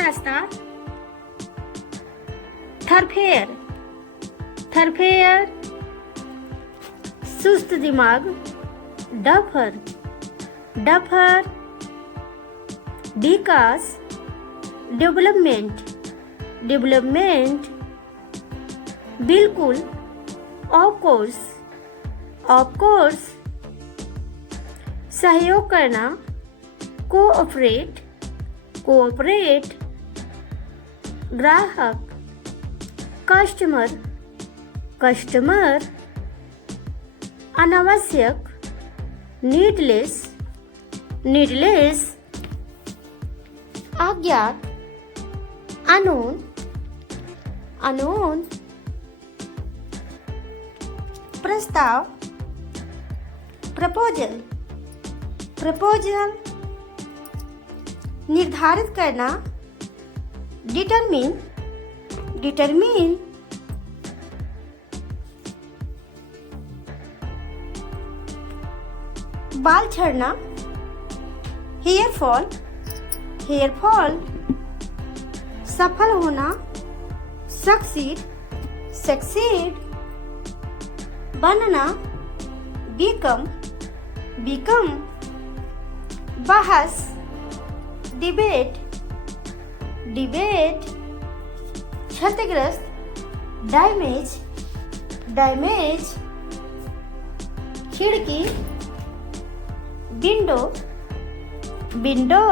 रास्ता, थरफेयर, थरफेयर, सुस्त दिमाग, डफर, डफर, विकास, डेवलपमेंट, डेवलपमेंट, बिल्कुल, ऑफ कोर्स, ऑफ कोर्स, सहयोग करना, कोऑपरेट, कोऑपरेट, ग्राहक, कस्टमर, कस्टमर, अनावश्यक, नीडलेस, नीडलेस, अज्ञात, अनोन, अनोन, प्रस्ताव, प्रपोजल, प्रपोजल, निर्धारित करना, डिटरमिन, डिटरमिन, बाल झड़ना, हेयर फॉल, हेयर फॉल, सफल होना, सक्सीड, सक्सीड, बनना, बिकम, बिकम, बहस, डिबेट, डिबेट, क्षतिग्रस्त, डैमेज, डैमेज, खिड़की, विंडो, विंडो,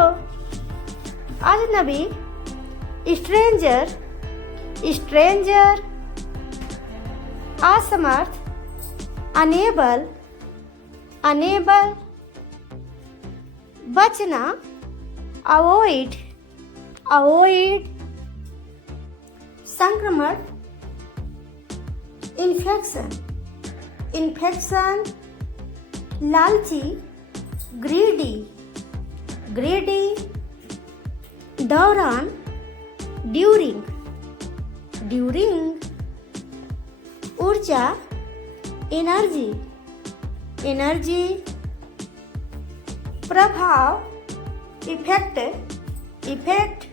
अजनबी, स्ट्रेंजर, स्ट्रेंजर, असमर्थ, अनेबल, अनेबल, बचना, अवॉइड, अवॉइड, संक्रमण, इन्फेक्शन, इन्फेक्शन, लालची, ग्रीडी, ग्रीडी, दौरान, ड्यूरिंग, ड्यूरिंग, ऊर्जा, एनर्जी, एनर्जी, प्रभाव, इफेक्ट, इफेक्ट,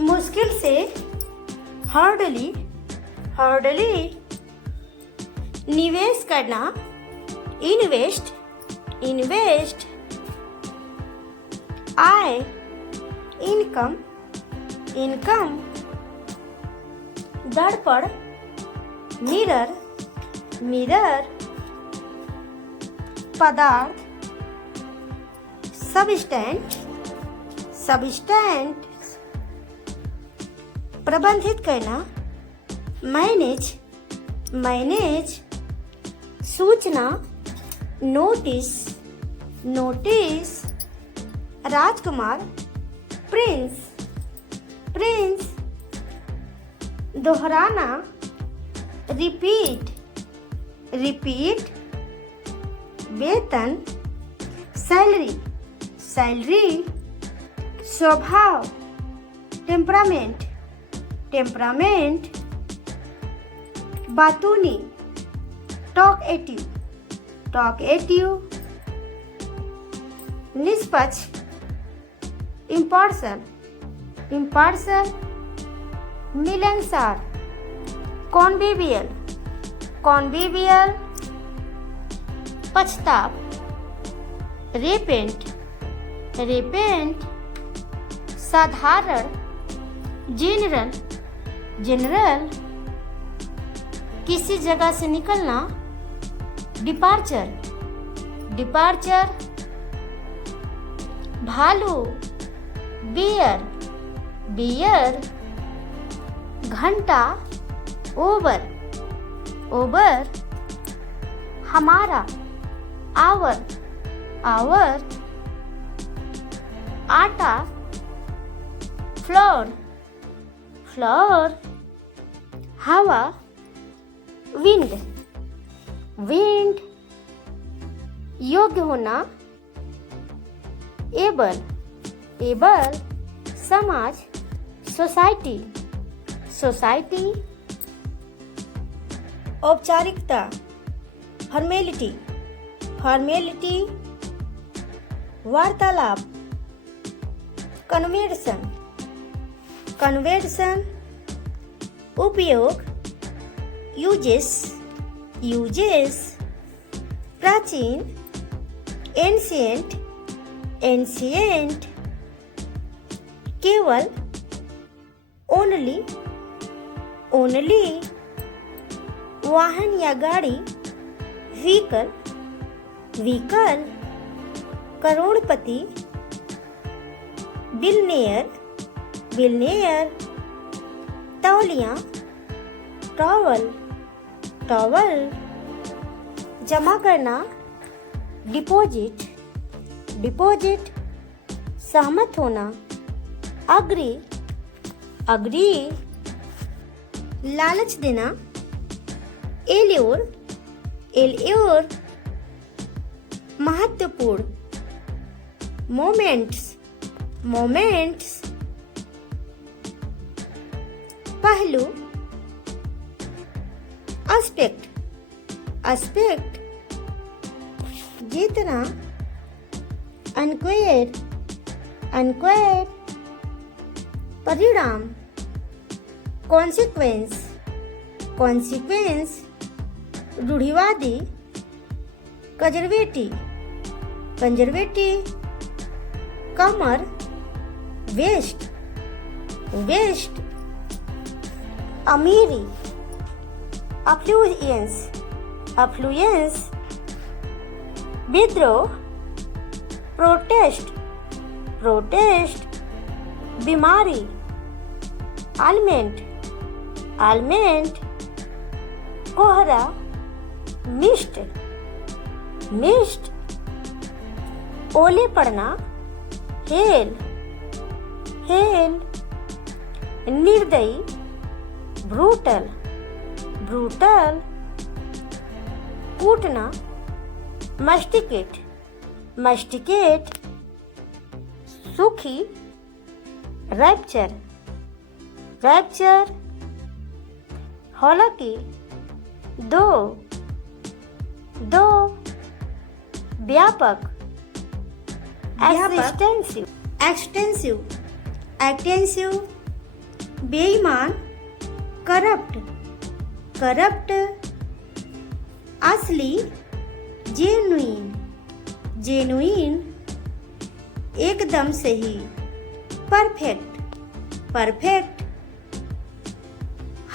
मुश्किल से, हार्डली, हार्डली, निवेश करना, इन्वेस्ट, इन्वेस्ट, आय, इनकम, इनकम, दर्पण, मिरर, मिरर, पदार्थ, सबस्टेंट, सबस्टेंट, प्रबंधित करना, मैनेज, मैनेज, सूचना, नोटिस, नोटिस, राजकुमार, प्रिंस, प्रिंस, दोहराना, रिपीट, रिपीट, वेतन, सैलरी, सैलरी, स्वभाव, टेम्परामेंट, टेम्परामेंट, बातूनी, टॉकएटिव, टॉकएटिव, निष्पक्ष, इम्पार्शल, इम्पार्शल, मिलनसार, कॉन्विवियल, कॉन्विवियल, पछताव, रेपेंट, रेपेंट, साधारण, जनरल, जनरल, किसी जगह से निकलना, डिपार्चर, डिपार्चर, भालू, बियर, बियर, घंटा, ओवर, ओवर, हमारा, आवर, आवर, आटा, फ्लोर, फ्लोर, हवा, विंड, विंड, योग्य होना, एबल, एबल, समाज, सोसाइटी, सोसाइटी, औपचारिकता, फॉर्मेलिटी, फॉर्मेलिटी, वार्तालाप, कन्वर्सन, कन्वर्सन उपयोग, यूजेस, यूजेस प्राचीन, एंशिएंट, एंशिएंट केवल, ओनली, ओनली वाहन या गाड़ी, व्हीकल, व्हीकल करोड़पति, बिलनेयर, बिलनेयर तौलिया, टॉवल, टॉवल जमा करना, डिपॉजिट, डिपॉजिट सहमत होना, अग्री, अग्री लालच देना, एल्योर, एल्योर महत्वपूर्ण, मोमेंट्स, मोमेंट्स पहलू, एस्पेक्ट, एस्पेक्ट जीतना, अनक्वेयर, अनक्वेयर परिणाम, कॉन्सिक्वेंस, कॉन्सिक्वेंस रूढ़िवादी, कंजर्वेटिव, कंजर्वेटिव कमर, वेस्ट, वेस्ट अमीरी, अफ्लुएंस, अफ्लुएंस विद्रोह, प्रोटेस्ट, प्रोटेस्ट बीमारी, आलमेंट, आलमेंट कोहरा, मिस्ट, मिस्ट ओले पड़ना, हेल, हेल निर्दयी, ब्रूटल, ब्रूटल कूटना, मस्टिकेट, मस्टिकेट सुखी, रैप्चर, रैप्चर हालांकि, दो, दो व्यापक, एक्सटेंसिव, एक्सटेंसिव, एक्सटेंसिव बेईमान, करप्ट, करप्ट असली, जेन्युइन, जेन्युइन एकदम सही, परफेक्ट, परफेक्ट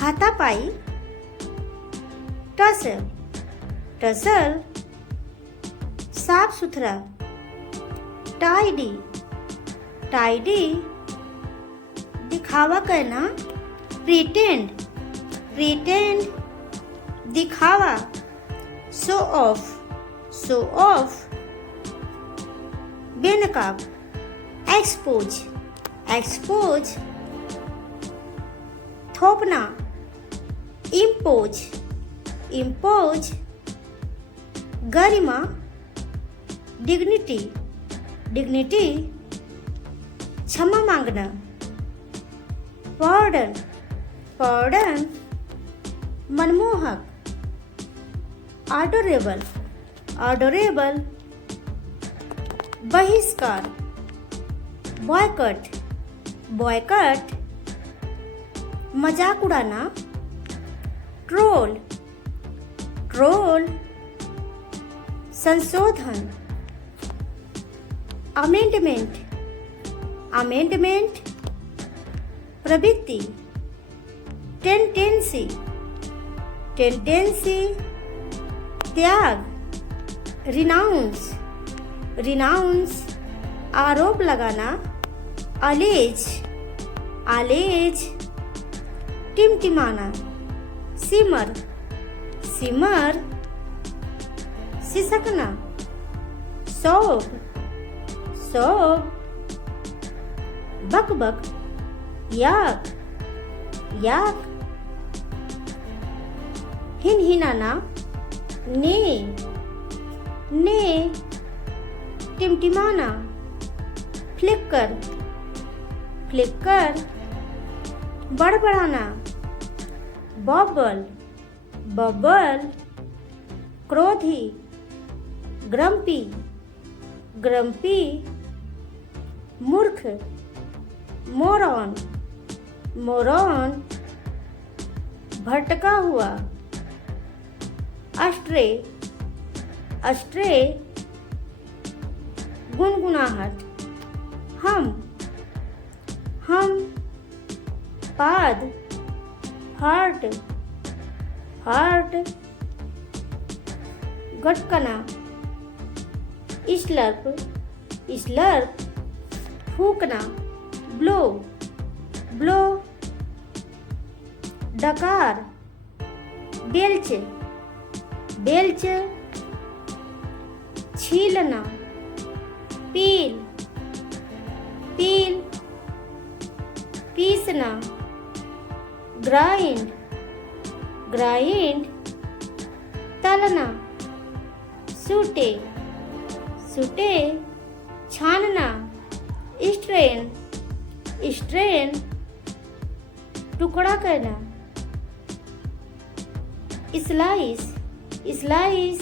हाथापाई, टसल, टसल साफ सुथरा, टाइडी, टाइडी दिखावा करना, प्रिटेंड, प्रिटेंड दिखावा, शो ऑफ, शो ऑफ बेनकाब, एक्सपोज, एक्सपोज थोपना, इम्पोज, इम्पोज गरिमा, डिग्निटी, डिग्निटी क्षमा मांगना, पॉर्डन, पॉर्डन मनमोहक, ऑडोरेबल, ऑडोरेबल बहिष्कार, बॉयकट, बॉयकट मजाक उड़ाना, ट्रोल, ट्रोल संशोधन, अमेंडमेंट, अमेंडमेंट प्रवृत्ति, टेंडेंसी, टेंडेंसी त्याग, रिनाउंस, रिनाउंस आरोप लगाना, अलेज, अलेज टिमटिमाना, सिमर, सिमर सिसकना, सोग, सोग बकबक, याक, याक हिनहिनाना, ने, ने टिमटिमाना, फ्लिकर, फ्लिकर बड़बड़ाना, बबल, बबल क्रोधी, ग्रम्पी, ग्रम्पी मूर्ख, मोरॉन, मोरॉन, भटका हुआ। अस्ट्रे, अस्ट्रे, गुनगुनाहट। हम, पाद, हार्ट, हार्ट, गटकना। स्लर्प, स्लर्प, फूकना। ब्लो, ब्लो, डकार। बेल्च, बेल्च, छीलना। पील, पील, पीसना। ग्राइंड, ग्राइंड, तलना। सूटे, सूटे, छानना। स्ट्रेन, स्ट्रेन, टुकड़ा करना। स्लाइस, स्लाइस,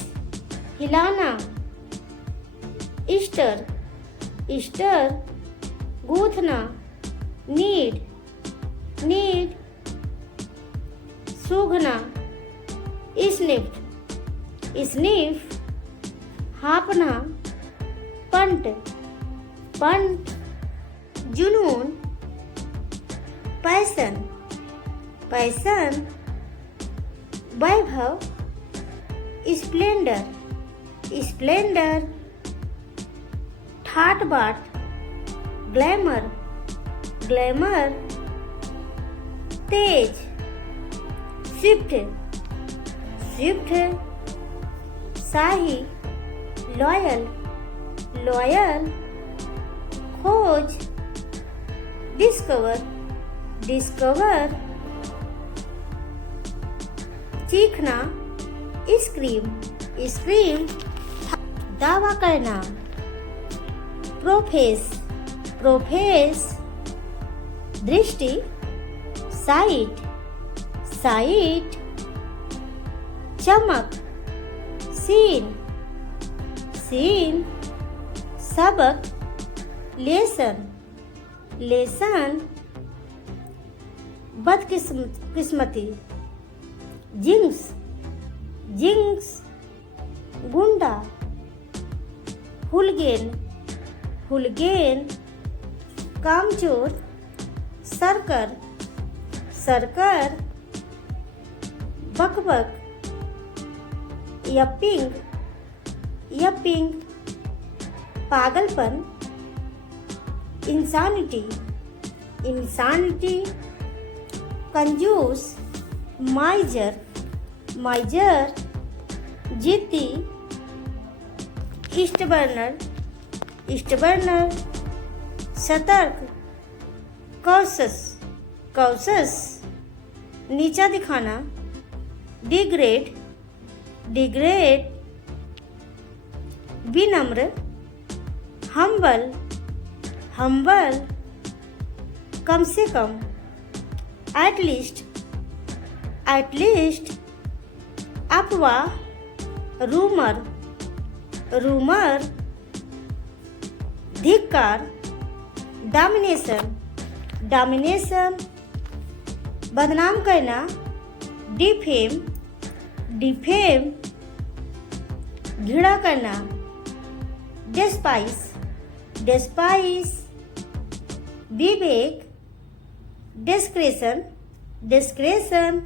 हिलाना। ईस्टर, ईस्टर, गूंथना। नीड, नीड, सूंघना। स्निफ्ट, स्निफ, हाँपना। पंट, पंट, जुनून। पैसन, पैसन, वैभव। स्प्लेंडर, स्प्लेंडर, ठाट बाट। ग्लैमर, ग्लैमर, तेज। स्विफ्ट, स्विफ्ट, शाही। लॉयल, लॉयल, खोज। डिस्कवर, डिस्कवर, चीखना। स्क्रीम, स्क्रीम, दावा करना। प्रोफेस, प्रोफेस, दृष्टि। साइट, साइट, चमक। सीन, सीन, सबक। लेसन, लेसन, बदकिस्मती। जिंक्स, जिंक्स, गुंडा। हुलगेन, हुलगेन, कामचोर। सरकर, सरकर, बकबक। यपिंग, यपिंग, पागलपन। इंसानिटी, इंसानिटी, कंजूस। माइजर, माइजर, जिद्दी। ईस्टबर्नर, ईस्टबर्नर, सतर्क। कॉशस, कॉशस, नीचा दिखाना। डिग्रेड, डिग्रेड, विनम्र। हम्बल, हम्बल, कम से कम। एटलीस्ट, एटलीस्ट, अफवाह। रूमर, रूमर, धिक्कार। डोमिनेशन, डोमिनेशन, बदनाम करना। डिफेम, डिफेम, घृणा करना। डेस्पाइस, डेस्पाइस, विवेक। डिस्क्रेशन, डिस्क्रेशन,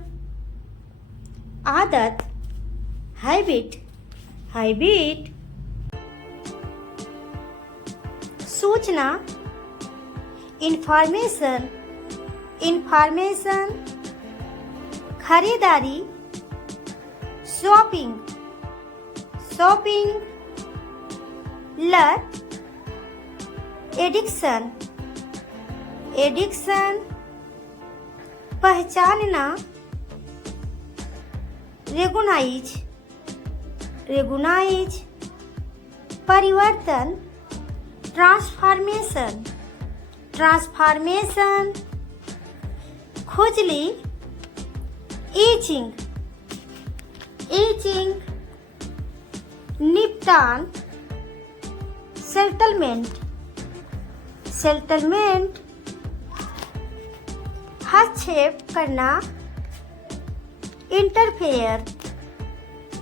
आदत। हैबिट, हैबिट, सूचना। इंफॉर्मेशन, इंफॉर्मेशन, खरीदारी। शॉपिंग, शॉपिंग, लत। एडिक्शन, एडिक्शन, पहचानना। रेगुनाइज, रेगुनाइज, परिवर्तन। ट्रांसफॉर्मेशन, ट्रांसफॉर्मेशन, खुजली। ईचिंग, ईचिंग, निपटान। सेटलमेंट, सेटलमेंट, हस्तक्षेप करना, इंटरफेयर,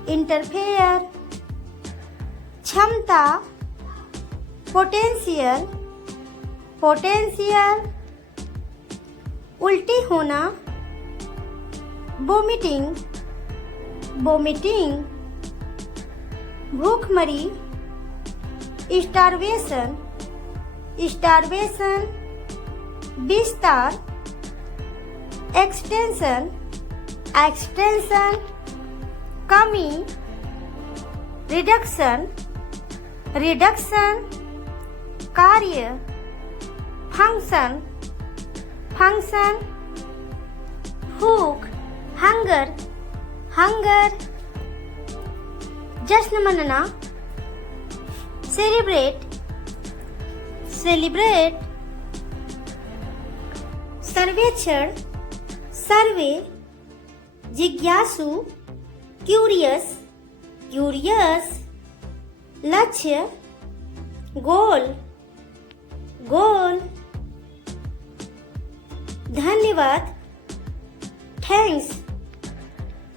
इंटरफेयर। क्षमता, पोटेंशियल, पोटेंशियल। उल्टी होना, वोमिटिंग, वोमिटिंग। भूखमरी, स्टारवेशन, स्टारवेशन। विस्तार, एक्सटेंशन, एक्सटेंशन। कमी, रिडक्शन, रिडक्शन। कार्य, फंक्शन, फंक्शन। भूख, हंगर, हंगर। जश्न मनाना, सेलिब्रेट, सेलिब्रेट। सर्वेक्षण, सर्वे। जिज्ञासु, क्यूरियस, क्यूरियस। लक्ष्य, गोल, गोल। धन्यवाद, थैंक्स,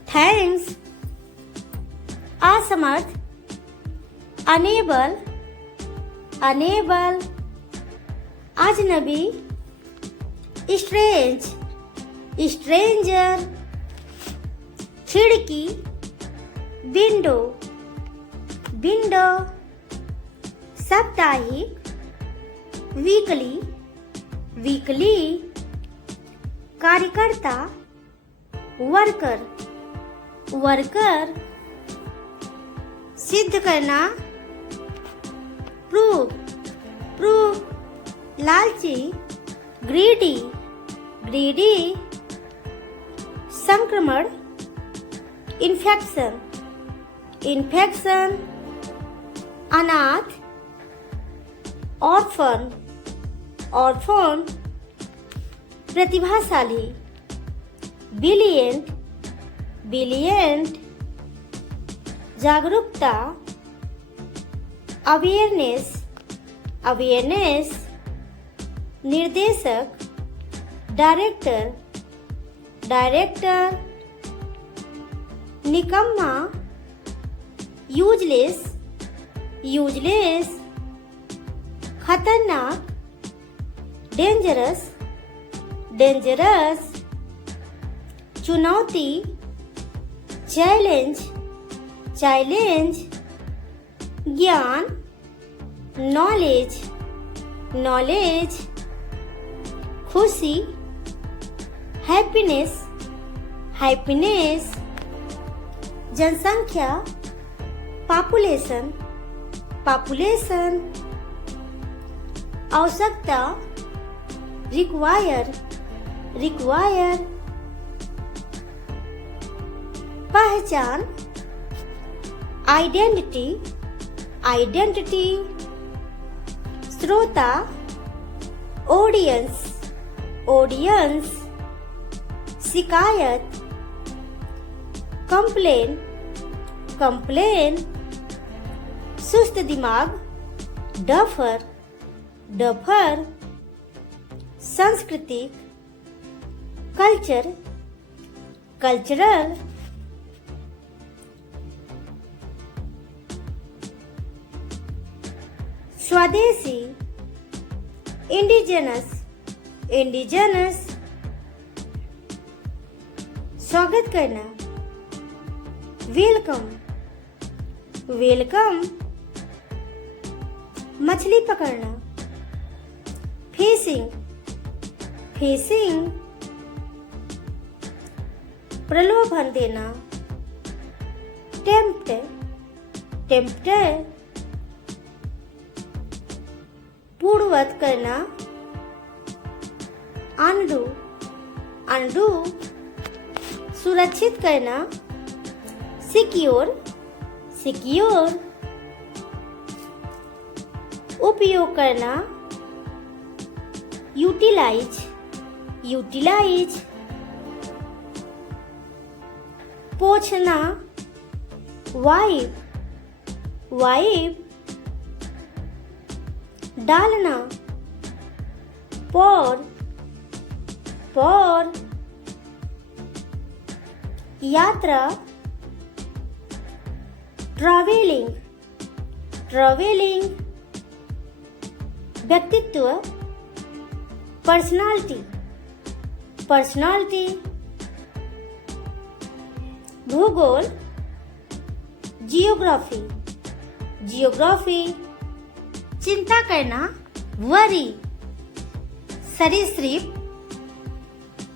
थैंक्स। असमर्थ, अनेबल, अनेबल। अजनबी, स्ट्रेंज, स्ट्रेंजर। खिड़की, विंडो, विंडो। साप्ताहिक, वीकली, वीकली। कार्यकर्ता, वर्कर, वर्कर। सिद्ध करना, प्रूव, प्रूव। लालची, ग्रीडी, ग्रीडी। संक्रमण, इन्फेक्शन, इन्फेक्शन। अनाथ, ऑर्फन, ऑर्फन। प्रतिभाशाली, बिलियंट, बिलियंट। जागरूकता, अवेयरनेस, अवेयरनेस। निर्देशक, डायरेक्टर, डायरेक्टर। निकम्मा, यूजलेस, यूजलेस। खतरनाक, डेंजरस, डेंजरस। चुनौती, चैलेंज, चैलेंज। ज्ञान, नॉलेज, नॉलेज। खुशी, हैप्पीनेस, हैप्पीनेस। जनसंख्या, पॉपुलेशन, पॉपुलेशन। आवश्यकता, रिक्वायर, रिक्वायर। पहचान, आइडेंटिटी, आइडेंटिटी। श्रोता, ऑडियंस, ऑडियंस। शिकायत, कंप्लेन, कंप्लेन। सुस्त दिमाग, डफर, डफर। सांस्कृतिक, कल्चर, कल्चरल। स्वदेशी, इंडिजिनस, इंडिजिनस। स्वागत करना, वेलकम, वेलकम। मछली पकड़ना, फिशिंग, फिशिंग। प्रलोभन देना, टेम्प्ट, टेम्प्ट। पूर्ववत करना, अनडू, अनडू। सुरक्षित करना, सिक्योर, सिक्योर। उपयोग करना, यूटिलाइज, यूटिलाइज। पोंछना, वाइप, वाइप। डालना, पौर, for यात्रा ट्रैवलिंग व्यक्तित्व पर्सनालिटी भूगोल जियोग्राफी चिंता करना वरी सरीसृप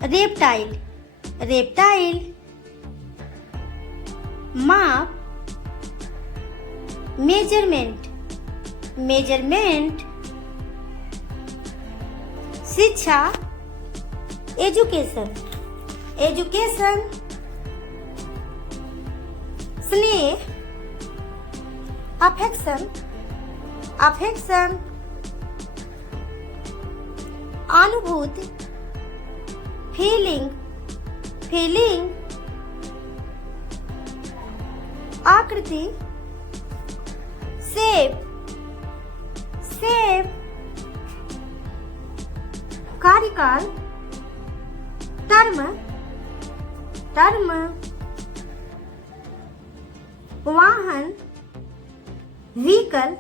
रेप्टाइल माप मेजरमेंट शिक्षा एजुकेशन स्नेह अफेक्शन अनुभूति फीलिंग आकृति शेप कार्यकाल टर्म वाहन व्हीकल